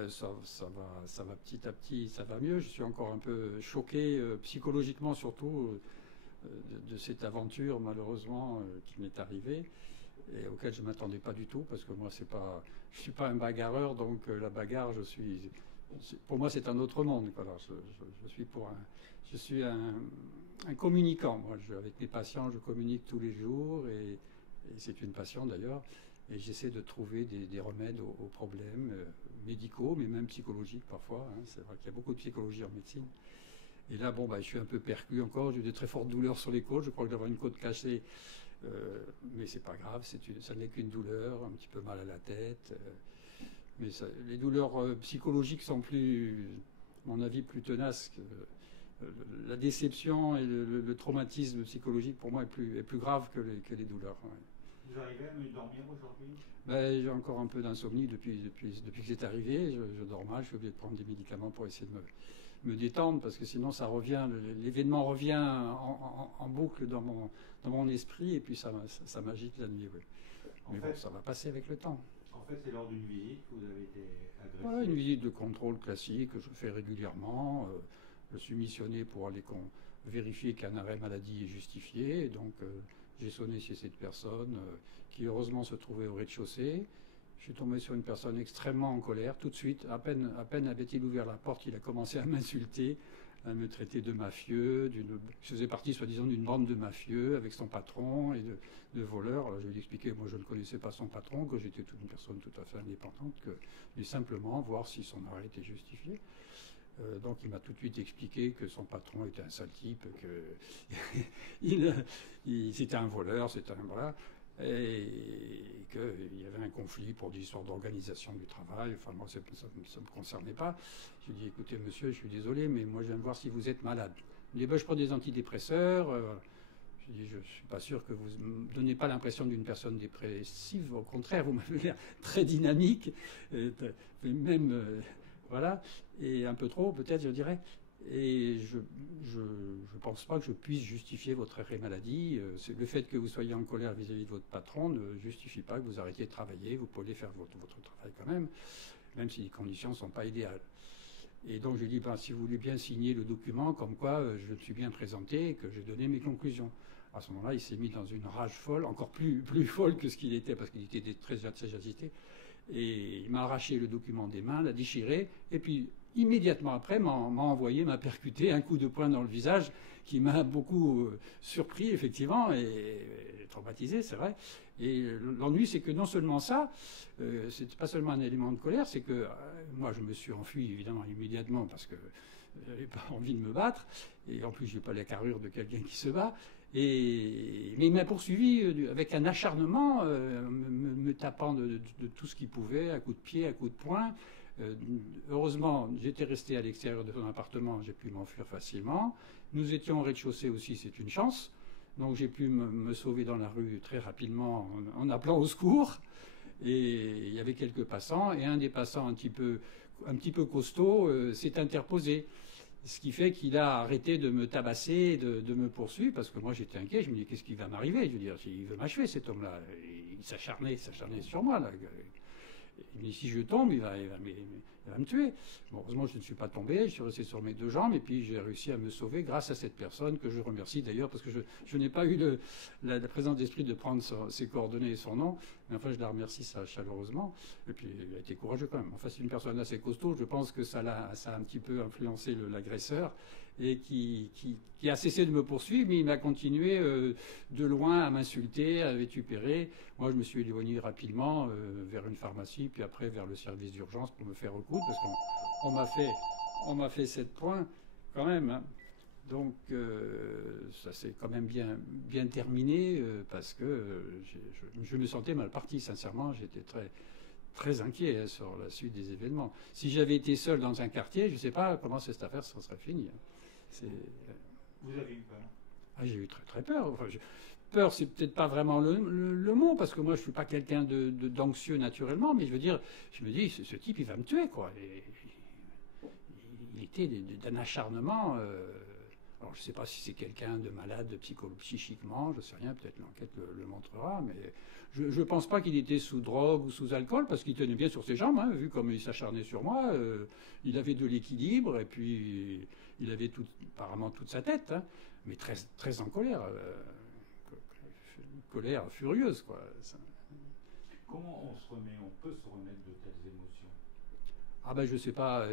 ben, ça va petit à petit, ça va mieux. Je suis encore un peu choqué, psychologiquement surtout, de cette aventure malheureusement qui m'est arrivée et auquel je ne m'attendais pas du tout, parce que moi je suis pas un bagarreur, donc la bagarre, pour moi c'est un autre monde. Quoi. Alors, je suis un communicant. Moi, avec mes patients, je communique tous les jours et c'est une passion d'ailleurs. Et j'essaie de trouver des remèdes aux problèmes médicaux, mais même psychologiques parfois. Hein. C'est vrai qu'il y a beaucoup de psychologie en médecine. Et là, bon, bah, je suis un peu percu encore. J'ai eu de très fortes douleurs sur les côtes. Je crois que d'avoir une côte cassée, mais c'est pas grave. Ça n'est qu'une douleur, un petit peu mal à la tête. Mais les douleurs psychologiques sont plus, à mon avis, plus tenaces que la déception et le traumatisme psychologique pour moi est plus grave que les douleurs. Ouais. Vous arrivez à mieux dormir aujourd'hui? Ben, j'ai encore un peu d'insomnie depuis que c'est arrivé. Je dors mal, je suis obligé de prendre des médicaments pour essayer de me détendre, parce que sinon ça revient, l'événement revient en boucle dans mon esprit, et puis ça m'agite la nuit. Oui. Mais bon, ça va passer avec le temps. En fait, c'est lors d'une visite que vous avez été agressé? Voilà, une visite de contrôle classique que je fais régulièrement. Je suis missionné pour aller vérifier qu'un arrêt maladie est justifié. Donc, j'ai sonné chez cette personne qui, heureusement, se trouvait au rez-de-chaussée. Je suis tombé sur une personne extrêmement en colère. Tout de suite, à peine avait-il ouvert la porte, il a commencé à m'insulter, à me traiter de mafieux. Je faisais partie, soi-disant, d'une bande de mafieux avec son patron et de voleurs. Alors, je lui ai expliqué, moi, je ne connaissais pas son patron, que j'étais une personne tout à fait indépendante, et simplement voir si son arrêt était justifié. Donc il m'a tout de suite expliqué que son patron était un sale type, que c'était un voleur, voilà, et qu'il y avait un conflit pour des histoires d'organisation du travail. Enfin, moi, ça ne me concernait pas. Je lui ai dit, écoutez, monsieur, je suis désolé, mais moi, je viens de voir si vous êtes malade. Il me dit, ben, je prends des antidépresseurs. Je lui ai dit, je ne suis pas sûr que vous ne me donnez pas l'impression d'une personne dépressive. Au contraire, vous m'avez l'air très dynamique, même... Voilà, et un peu trop peut-être, je dirais. Et je pense pas que je puisse justifier votre arrêt maladie. Le fait que vous soyez en colère vis-à-vis de votre patron ne justifie pas que vous arrêtiez de travailler. Vous pouvez faire votre travail quand même si les conditions ne sont pas idéales. Et donc je lui ai dit, ben, si vous voulez bien signer le document, comme quoi je me suis bien présenté et que j'ai donné mes conclusions. À ce moment-là, il s'est mis dans une rage folle, encore plus folle que ce qu'il était, parce qu'il était très agité. Et il m'a arraché le document des mains, l'a déchiré, et puis immédiatement après m'a percuté un coup de poing dans le visage qui m'a beaucoup surpris, effectivement, et traumatisé, c'est vrai. Et l'ennui, c'est que non seulement ça, c'était pas seulement un élément de colère, c'est que moi, je me suis enfui, évidemment, immédiatement, parce que j'avais pas envie de me battre, et en plus, j'ai pas la carrure de quelqu'un qui se bat. Mais il m'a poursuivi avec un acharnement, me tapant de tout ce qu'il pouvait, à coups de pied, à coups de poing. Heureusement, j'étais resté à l'extérieur de son appartement, j'ai pu m'enfuir facilement. Nous étions au rez-de-chaussée aussi, c'est une chance. Donc j'ai pu me sauver dans la rue très rapidement en appelant au secours. Et il y avait quelques passants, et un des passants un petit peu costaud s'est interposé. Ce qui fait qu'il a arrêté de me tabasser, de me poursuivre, parce que moi j'étais inquiet. Je me dis, qu'est-ce qui va m'arriver? Je veux dire, il veut m'achever, cet homme-là. Il s'acharnait sur moi, là. Il me dit, si je tombe, il va me tuer. Bon, heureusement, je ne suis pas tombé, je suis resté sur mes deux jambes, et puis j'ai réussi à me sauver grâce à cette personne, que je remercie d'ailleurs, parce que je n'ai pas eu la présence d'esprit de prendre ses coordonnées et son nom, mais enfin, je la remercie chaleureusement. Et puis, il a été courageux quand même. Enfin, c'est une personne assez costaud, je pense que ça a un petit peu influencé l'agresseur, et qui a cessé de me poursuivre, mais il m'a continué de loin à m'insulter, à vitupérer. Moi, je me suis éloigné rapidement vers une pharmacie, puis après vers le service d'urgence pour me faire recoudre, parce qu'on m'a fait 7 points quand même. Hein. Donc, ça s'est quand même bien terminé, parce que je me sentais mal parti, sincèrement. J'étais très inquiet sur la suite des événements. Si j'avais été seul dans un quartier, je ne sais pas comment cette affaire serait finie. Vous avez eu peur? Ah, j'ai eu très peur. Enfin, peur, c'est peut-être pas vraiment le mot, parce que moi, je suis pas quelqu'un d'anxieux naturellement, mais je veux dire, je me dis, ce type, il va me tuer, quoi. Et il était d'un acharnement. Alors je ne sais pas si c'est quelqu'un de malade psychiquement, je ne sais rien, peut-être l'enquête le montrera, mais je ne pense pas qu'il était sous drogue ou sous alcool, parce qu'il tenait bien sur ses jambes, hein, vu comme il s'acharnait sur moi, il avait de l'équilibre, et puis il avait apparemment toute sa tête, hein, mais très, très en colère, colère furieuse, quoi. Comment on peut se remettre de telles émotions? Ah ben je ne sais pas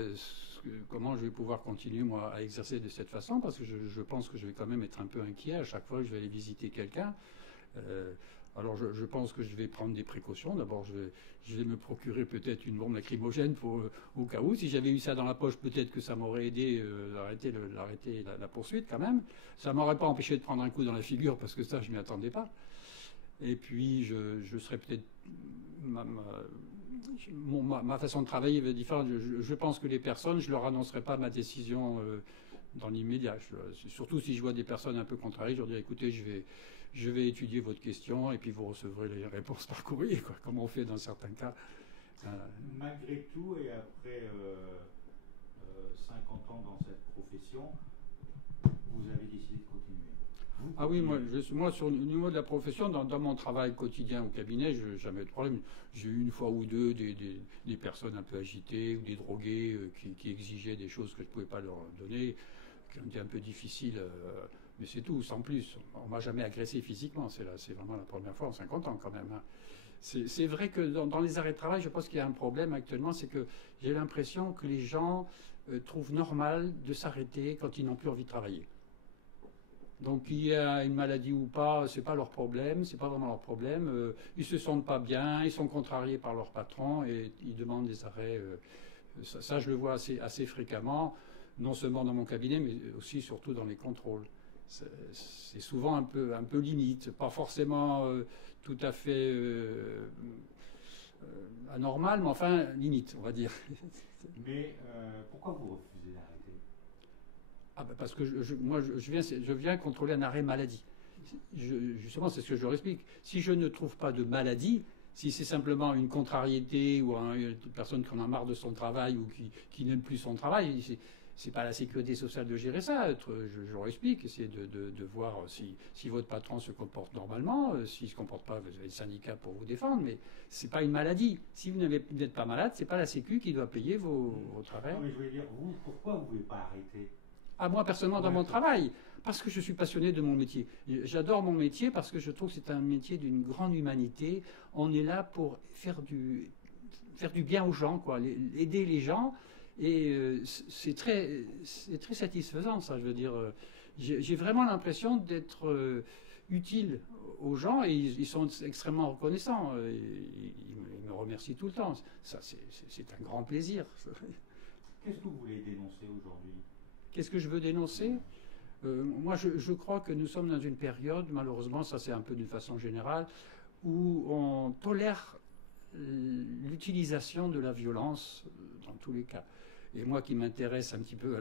comment je vais pouvoir continuer moi à exercer de cette façon, parce que je pense que je vais quand même être un peu inquiet à chaque fois que je vais aller visiter quelqu'un. Alors je pense que je vais prendre des précautions. D'abord je vais me procurer peut-être une bombe lacrymogène au cas où. Si j'avais eu ça dans la poche, peut-être que ça m'aurait aidé à arrêter la poursuite quand même. Ça m'aurait pas empêché de prendre un coup dans la figure, parce que ça je m'y attendais pas. Et puis je serais peut-être ma façon de travailler va être différente. Je pense que les personnes, je leur annoncerai pas ma décision dans l'immédiat. Surtout si je vois des personnes un peu contrariées, je leur dirai écoutez, je vais étudier votre question et puis vous recevrez les réponses par courrier, quoi, comme on fait dans certains cas. Malgré tout, et après 50 ans dans cette profession, vous avez décidé de continuer. Ah oui, moi sur le niveau de la profession, dans mon travail quotidien au cabinet, je n'ai jamais eu de problème. J'ai eu une fois ou deux des personnes un peu agitées ou des drogués qui exigeaient des choses que je ne pouvais pas leur donner, qui ont été un peu difficiles, mais c'est tout, sans plus. On ne m'a jamais agressé physiquement, c'est vraiment la première fois en 50 ans quand même, hein. C'est vrai que dans les arrêts de travail, je pense qu'il y a un problème actuellement, c'est que j'ai l'impression que les gens trouvent normal de s'arrêter quand ils n'ont plus envie de travailler. Donc qu'il y a une maladie ou pas, c'est pas leur problème, c'est pas vraiment leur problème. Ils se sentent pas bien, ils sont contrariés par leur patron et ils demandent des arrêts. Ça, je le vois assez fréquemment, non seulement dans mon cabinet, mais aussi surtout dans les contrôles. C'est souvent un peu limite, pas forcément tout à fait anormal, mais enfin limite, on va dire. Mais pourquoi vous refusez d'arrêter? Ah ben parce que je viens contrôler un arrêt maladie. Justement, c'est ce que je leur explique. Si je ne trouve pas de maladie, si c'est simplement une contrariété ou une personne qui en a marre de son travail ou qui n'aime plus son travail, c'est pas la sécurité sociale de gérer ça. Je leur explique, essayez de voir si votre patron se comporte normalement. S'il ne se comporte pas, vous avez le syndicat pour vous défendre, mais c'est pas une maladie. Si vous n'êtes pas malade, c'est pas la Sécu qui doit payer vos travaux. Non, mais je voulais dire, vous, pourquoi vous ne voulez pas arrêter? À moi personnellement dans mon travail, parce que je suis passionné de mon métier. J'adore mon métier parce que je trouve que c'est un métier d'une grande humanité. On est là pour faire du bien aux gens, quoi, aider les gens. Et c'est très satisfaisant, ça, je veux dire. J'ai vraiment l'impression d'être utile aux gens et ils sont extrêmement reconnaissants. Ils me remercient tout le temps. Ça, c'est un grand plaisir. Qu'est-ce que vous voulez dénoncer aujourd'hui? Qu'est-ce que je veux dénoncer? Moi, je crois que nous sommes dans une période, malheureusement, ça c'est un peu d'une façon générale, où on tolère l'utilisation de la violence dans tous les cas. Et moi qui m'intéresse un petit peu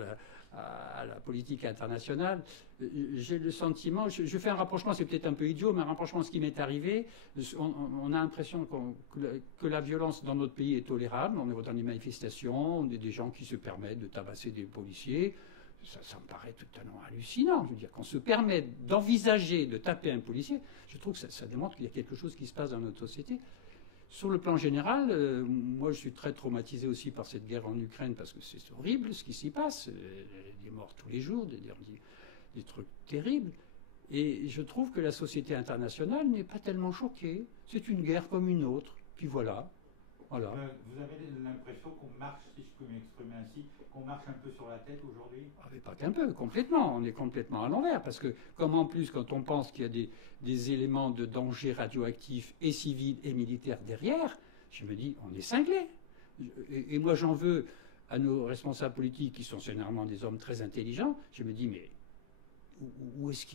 à la politique internationale, j'ai le sentiment, je fais un rapprochement, c'est peut-être un peu idiot, mais un rapprochement de ce qui m'est arrivé, on a l'impression que la violence dans notre pays est tolérable. On est dans les manifestations, on est des gens qui se permettent de tabasser des policiers. Ça me paraît totalement hallucinant. Je veux dire, qu'on se permet d'envisager de taper un policier, je trouve que ça démontre qu'il y a quelque chose qui se passe dans notre société. Sur le plan général, moi je suis très traumatisé aussi par cette guerre en Ukraine parce que c'est horrible ce qui s'y passe. Des morts tous les jours, des trucs terribles. Et je trouve que la société internationale n'est pas tellement choquée. C'est une guerre comme une autre. Puis voilà. Voilà. Vous avez l'impression qu'on marche, si je peux m'exprimer ainsi, qu'on marche un peu sur la tête aujourd'hui? Ah, mais pas qu'un peu, complètement. On est complètement à l'envers. Parce que, comme en plus, quand on pense qu'il y a des éléments de danger radioactifs et civils et militaires derrière, je me dis, on est cinglés. Et moi, j'en veux à nos responsables politiques, qui sont généralement des hommes très intelligents. Je me dis, mais où est-ce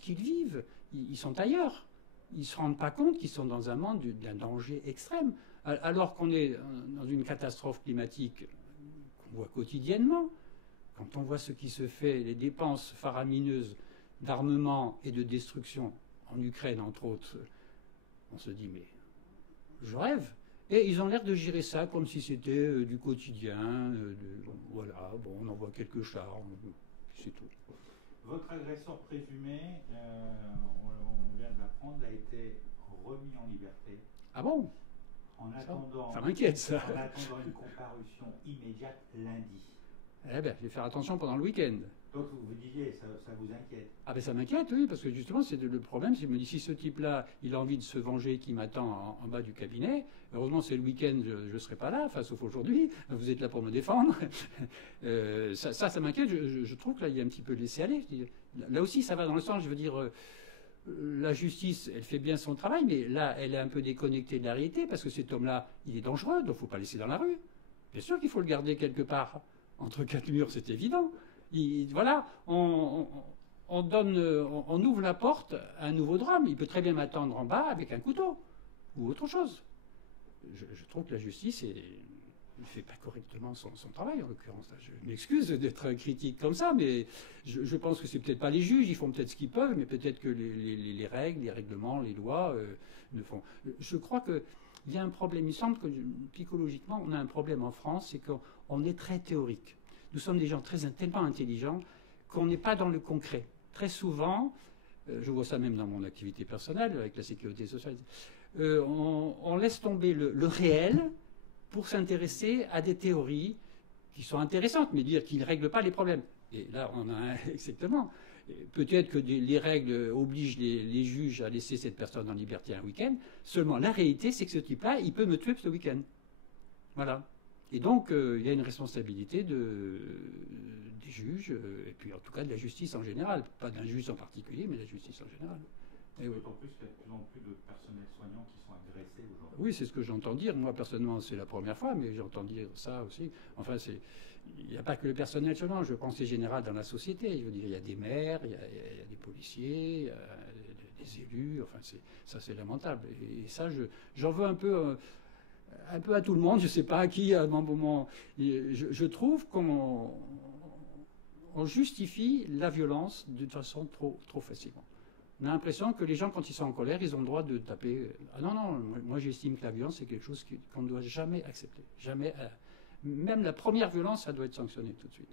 qu'ils vivent? Ils sont ailleurs. Ils ne se rendent pas compte qu'ils sont dans un monde d'un danger extrême. Alors qu'on est dans une catastrophe climatique qu'on voit quotidiennement, quand on voit ce qui se fait, les dépenses faramineuses d'armement et de destruction en Ukraine, entre autres, on se dit, mais je rêve. Et ils ont l'air de gérer ça comme si c'était du quotidien. Voilà, bon, on envoie quelques chars, c'est tout. Votre agresseur présumé, on vient de l'apprendre, a été remis en liberté. Ah bon? En attendant, ça m'inquiète, ça. En attendant une comparution immédiate lundi. Eh bien, je vais faire attention pendant le week-end. Donc vous disiez, ça vous inquiète? Ah ben ça m'inquiète, oui, parce que justement, c'est le problème, c'est que je me dis, si ce type-là, il a envie de se venger, qui m'attend en bas du cabinet, heureusement c'est le week-end, je ne serai pas là, enfin, sauf aujourd'hui, vous êtes là pour me défendre. Ça m'inquiète, je trouve que là, il y a un petit peu laissé aller. Là aussi, ça va dans le sens, je veux dire, la justice, elle fait bien son travail, mais là, elle est un peu déconnectée de la réalité, parce que cet homme-là, il est dangereux, donc il ne faut pas le laisser dans la rue. Bien sûr qu'il faut le garder quelque part, entre quatre murs, c'est évident. Voilà, on ouvre la porte à un nouveau drame. Il peut très bien m'attendre en bas avec un couteau ou autre chose. Je trouve que la justice ne fait pas correctement son travail, en l'occurrence. Je m'excuse d'être critique comme ça, mais je pense que c'est peut-être pas les juges, ils font peut-être ce qu'ils peuvent, mais peut-être que les règles, les règlements, les lois ne font. Je crois qu'il y a un problème. Il semble que psychologiquement, on a un problème en France, c'est qu'on est très théorique. Nous sommes des gens tellement intelligents qu'on n'est pas dans le concret. Très souvent, je vois ça même dans mon activité personnelle avec la sécurité sociale, on laisse tomber le réel pour s'intéresser à des théories qui sont intéressantes, mais dire qu'ils ne règlent pas les problèmes. Et là, on a exactement. Peut-être que les règles obligent les juges à laisser cette personne en liberté un week-end. Seulement, la réalité, c'est que ce type-là, il peut me tuer ce week-end. Voilà. Et donc, il y a une responsabilité des juges, et puis en tout cas de la justice en général. Pas d'un juge en particulier, mais de la justice en général. Et oui. En plus, il y a de plus en plus de personnels soignants qui sont agressés aujourd'hui. Oui, c'est ce que j'entends dire. Moi, personnellement, c'est la première fois, mais j'entends dire ça aussi. Enfin, il n'y a pas que le personnel soignant. Je pense que c'est général dans la société. Je veux dire, il y a des maires, il y a des policiers, il y a des élus. Enfin, ça, c'est lamentable. Et ça, j'en veux un peu à tout le monde, je ne sais pas à qui, à un moment. Je trouve qu'on justifie la violence d'une façon trop facilement. On a l'impression que les gens, quand ils sont en colère, ils ont le droit de taper. Ah non, moi j'estime que la violence, c'est quelque chose qu'on ne doit jamais accepter. Jamais. Même la première violence, ça doit être sanctionné tout de suite.